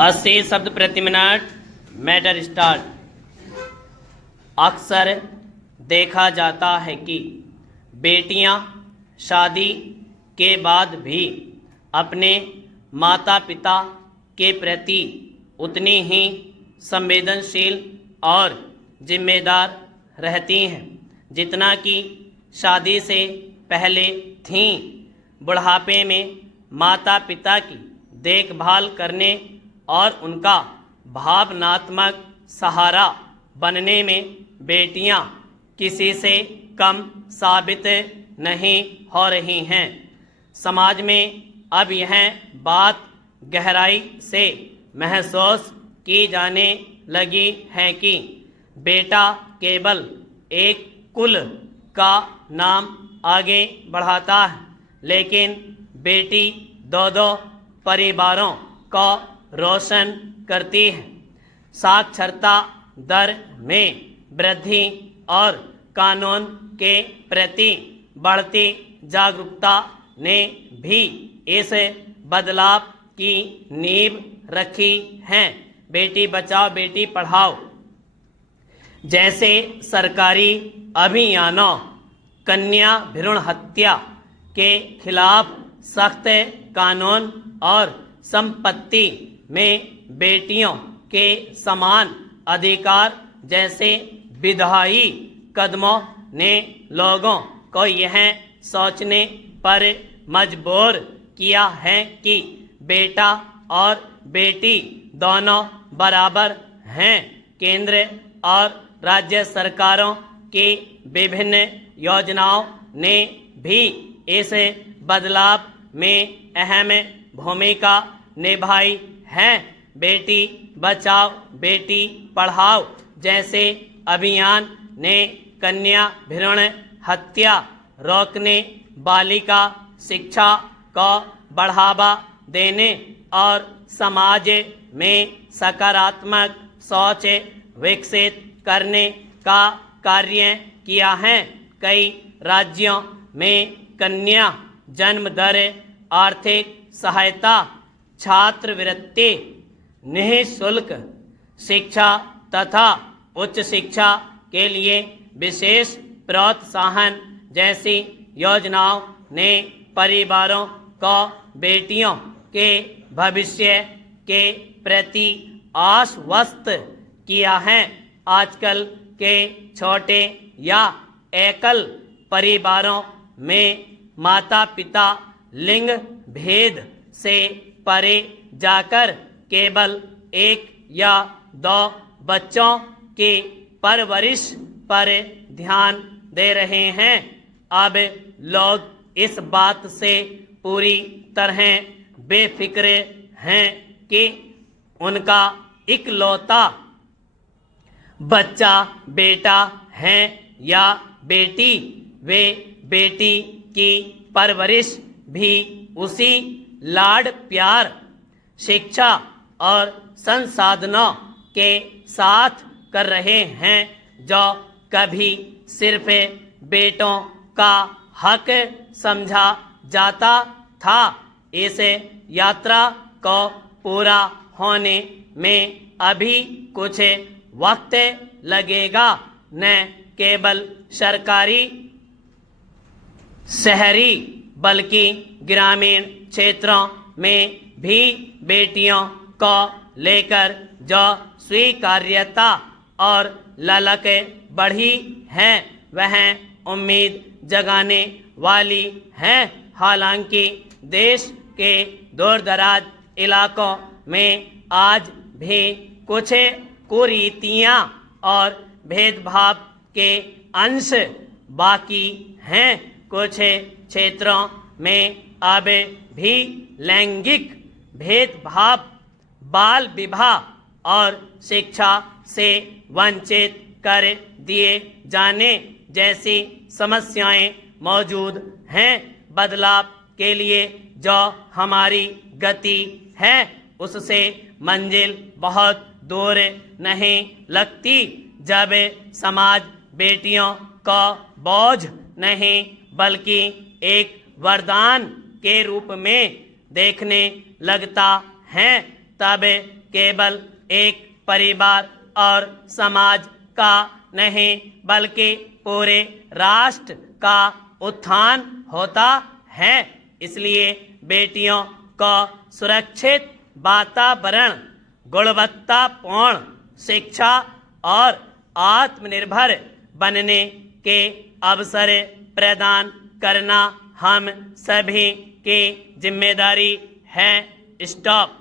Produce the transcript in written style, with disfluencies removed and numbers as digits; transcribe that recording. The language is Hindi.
80 शब्द प्रति मिनट। Matter start. अक्सर देखा जाता है कि बेटियां शादी के बाद भी अपने माता पिता के प्रति उतनी ही संवेदनशील और जिम्मेदार रहती हैं जितना कि शादी से पहले थीं। बुढ़ापे में माता पिता की देखभाल करने और उनका भावनात्मक सहारा बनने में बेटियां किसी से कम साबित नहीं हो रही हैं। समाज में अब यह बात गहराई से महसूस की जाने लगी है कि बेटा केवल एक कुल का नाम आगे बढ़ाता है, लेकिन बेटी दो परिवारों को रोशन करती है। साक्षरता दर में वृद्धि और कानून के प्रति बढ़ती जागरूकता ने भी इस बदलाव की नींव रखी है। बेटी बचाओ बेटी पढ़ाओ जैसे सरकारी अभियानों, कन्या भ्रूण हत्या के खिलाफ सख्त कानून और संपत्ति में बेटियों के समान अधिकार जैसे विधायी कदमों ने लोगों को यह सोचने पर मजबूर किया है कि बेटा और बेटी दोनों बराबर हैं। केंद्र और राज्य सरकारों की विभिन्न योजनाओं ने भी इस बदलाव में अहम भूमिका निभाई है। बेटी बचाओ बेटी पढ़ाओ जैसे अभियान ने कन्या भ्रूण हत्या रोकने, बालिका शिक्षा को बढ़ावा देने और समाज में सकारात्मक सोच विकसित करने का कार्य किया है। कई राज्यों में कन्या जन्म दर, आर्थिक सहायता, छात्रवृत्ति, निःशुल्क शिक्षा तथा उच्च शिक्षा के लिए विशेष प्रोत्साहन जैसी योजनाओं ने परिवारों को बेटियों के भविष्य के प्रति आश्वस्त किया है। आजकल के छोटे या एकल परिवारों में माता पिता लिंग भेद से परे जाकर केवल एक या दो बच्चों की परवरिश पर ध्यान दे रहे हैं। अब लोग इस बात से पूरी तरह बेफिक्र हैं कि उनका इकलौता बच्चा बेटा है या बेटी। वे बेटी की परवरिश भी उसी लाड प्यार, शिक्षा और संसाधनों के साथ कर रहे हैं जो कभी सिर्फ बेटों का हक समझा जाता था। इस यात्रा को पूरा होने में अभी कुछ वक्त लगेगा। न केवल सरकारी शहरी बल्कि ग्रामीण क्षेत्रों में भी बेटियों को लेकर जो स्वीकार्यता और ललक बढ़ी है वह उम्मीद जगाने वाली है। हालांकि देश के दूर दराज इलाकों में आज भी कुछ कुरीतियां और भेदभाव के अंश बाकी हैं। कुछ क्षेत्रों में अब भी लैंगिक भेदभाव, बाल विवाह और शिक्षा से वंचित कर दिए जाने जैसी समस्याएं मौजूद हैं। बदलाव के लिए जो हमारी गति है उससे मंजिल बहुत दूर नहीं लगती। जब समाज बेटियों को बोझ नहीं बल्कि एक वरदान के रूप में देखने लगता है तब केवल एक परिवार और समाज का नहीं बल्कि पूरे राष्ट्र का उत्थान होता है। इसलिए बेटियों को सुरक्षित वातावरण, गुणवत्तापूर्ण शिक्षा और आत्मनिर्भर बनने के अवसर प्रदान करना हम सभी की जिम्मेदारी है। स्टॉप।